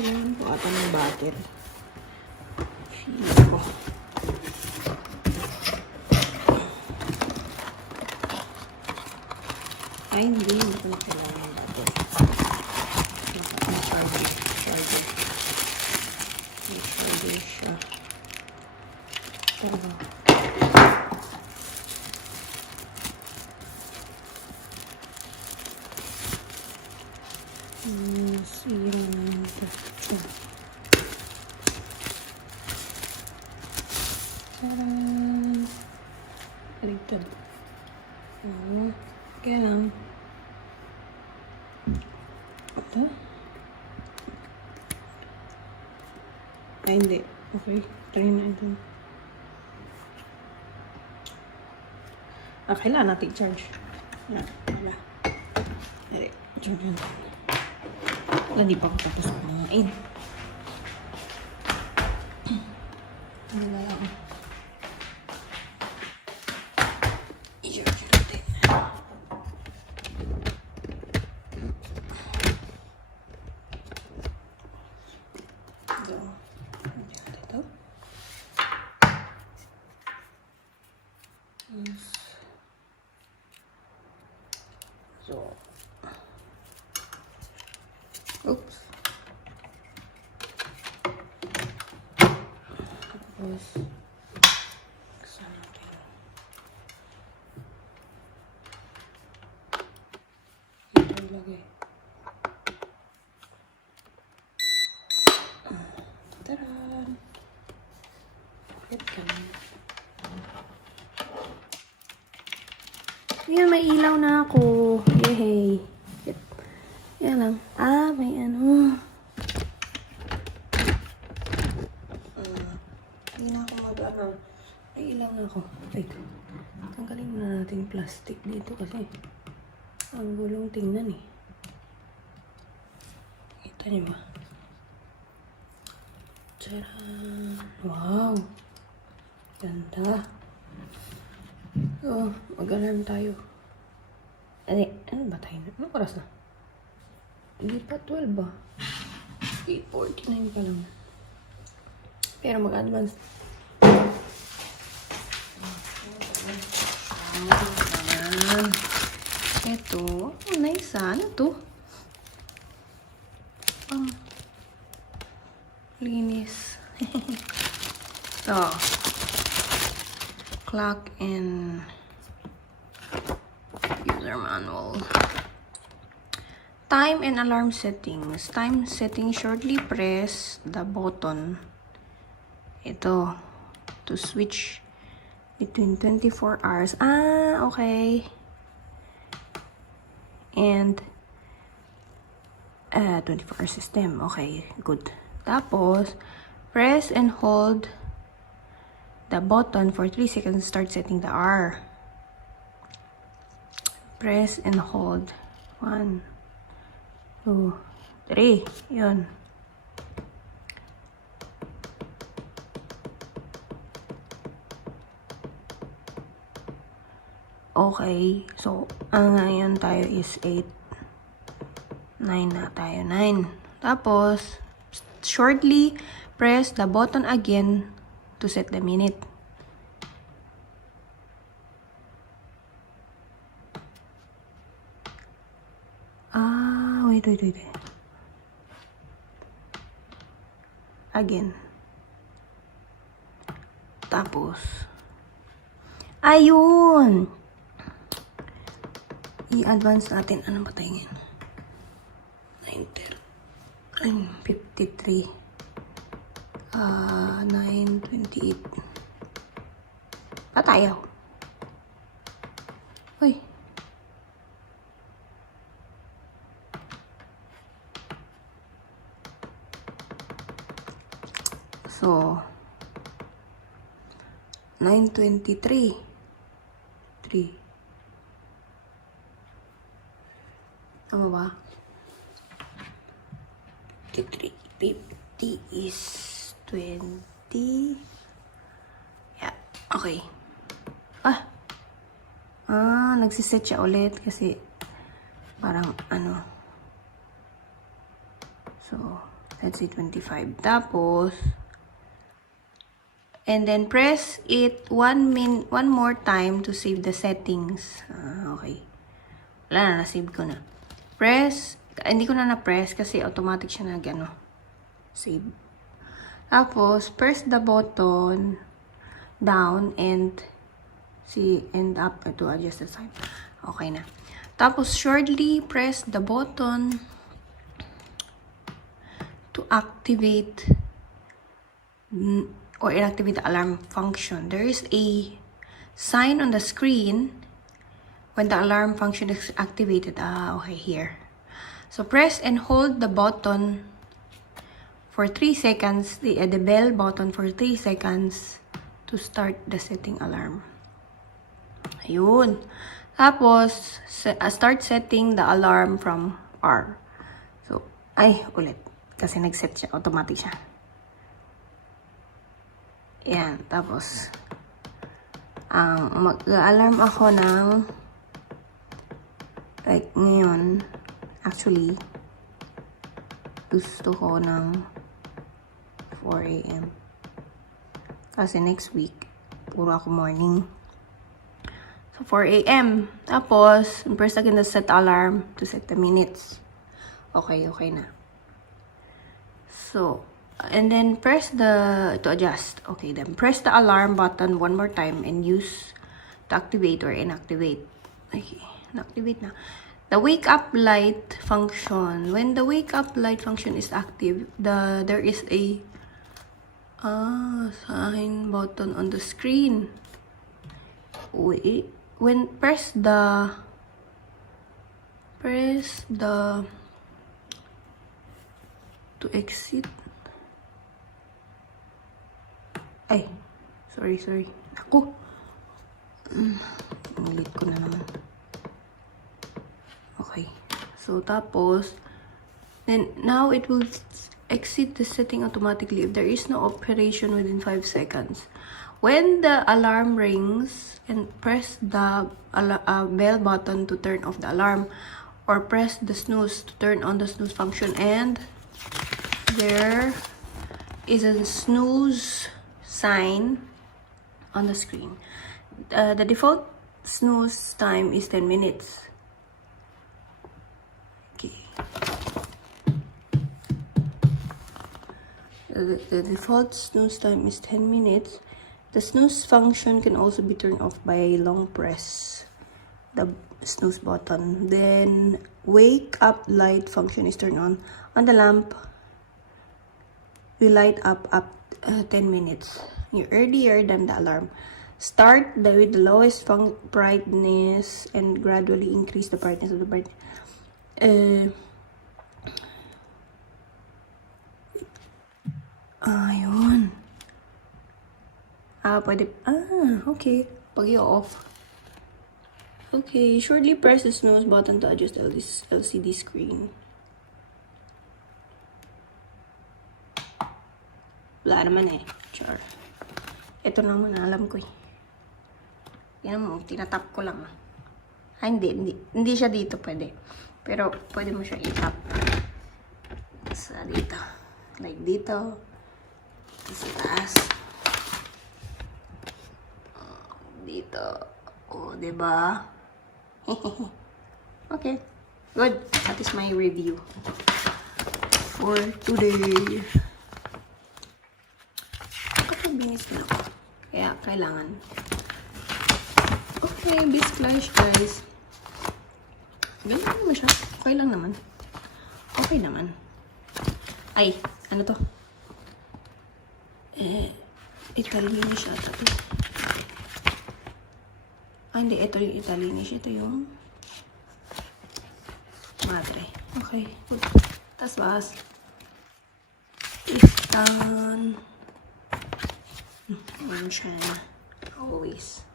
Kailangan ko ata ng butter. Feel ko. Ay, hindi ko na kailangan ng butter. Charger siya. Tara. Baliktad. Kaya lang. Ito? Ay, hindi. Okay. Try na ito. Kailangan natin i-charge. Yan. Wala. Hindi. Charge na. Wala, di pa ako tapos kumain. Wala lang. I-charge natin. So, ito. So, oops. Tapos, saan natin? Ito ilagay. Taran! Bakit ka na? Ayan, may ilaw na ako. Yehey. Yan lang. May ano. Hindi na ako mag-ano. May ilaw na ako. Wait. Tanggalin muna natin yung plastic dito kasi ang gulong tingnan eh. Kita niyo ba? Tcharan! Wow! Ganda! So, mag-alarm tayo. Ano ba tayo? Anong oras na? Hindi pa 12 ba? 8:49 pa lang. Pero mag-advance. Ito. Nice. Ano to? Linis. So, clock and user manual. Time and alarm settings. Time setting, shortly press the button. Ito. To switch between 24 hours. Okay. And 24-hour system. Okay, good. Tapos, press and hold the button for 3 seconds. Start setting the hour. Press and hold. 1, 2, 3. Yun. Okay. So, ang ngayon tayo is 8. 9 na tayo. 9. Tapos, shortly press the button again to set the minute. Wait. Again. Tapos, ayun! I-advance natin. Ano ba tayo ngayon? 9:53. 9:28. Pa tayo? Uy. So, 9:23. 3. Tama ba? 50 is 20. Yeah, okay. Nagsiset siya ulit kasi parang ano. So, let's say 25. Tapos, and then press it one more time to save the settings. Okay. Wala na, na-save ko na. Press, hindi ko na na-press kasi automatic siya save. Tapos, press the button down and up to adjust the time. Okay na. Tapos, shortly press the button to activate or inactivate the alarm function. There is a sign on the screen when the alarm function is activated. Okay, here. So, press and hold the button for 3 seconds, the bell button for 3 seconds to start the setting alarm. Ayun. Tapos, start setting the alarm from R. So, ulit. Kasi nag-set siya. Automatic siya. Yan. Tapos, mag-alarm ako ng like ngayon. Actually, gusto ko ng 4 a.m. Kasi next week, puro ako morning. So, 4 a.m. Tapos, press again the set alarm to set the minutes. Okay na. So, and then press to adjust. Okay, then press the alarm button one more time and use to activate or inactivate. Okay, inactivate na. The wake up light function. When the wake up light function is active, there is a sign button on the screen. Wait, when press the to exit. Sorry. Ako. Ulit ko na naman. Okay. So, tapos, then, now it will exit the setting automatically if there is no operation within 5 seconds. When the alarm rings, and press the bell button to turn off the alarm, or press the snooze to turn on the snooze function, and there is a snooze sign on the screen. The default snooze time is 10 minutes. Okay. The default snooze time is 10 minutes. The snooze function can also be turned off by a long press the snooze button. Then wake up light function is turned on the lamp will light up 10 minutes earlier than the alarm. Start with the lowest brightness and gradually increase the brightness of the brightness. Ayun. Pwede. Okay. Pag i-off. Okay. Shortly press the snooze button to adjust the LCD screen. Wala naman Char. Ito naman, alam ko Yan mo, tinatap ko lang. Hindi siya dito pwede. Pero pwede mo siya i-tap. Sa dito. Like dito. Sa taas. Dito. Diba? Okay. Good. That is my review for today. Binis na ako. Kaya, kailangan. Okay, bisclash, guys. Ganyan naman siya. Okay lang naman. Okay naman. Ano to? Italianish ata to. Hindi. Ito yung Italianish. Ito yung madre. Okay. Tas bas. It's done. China. Always.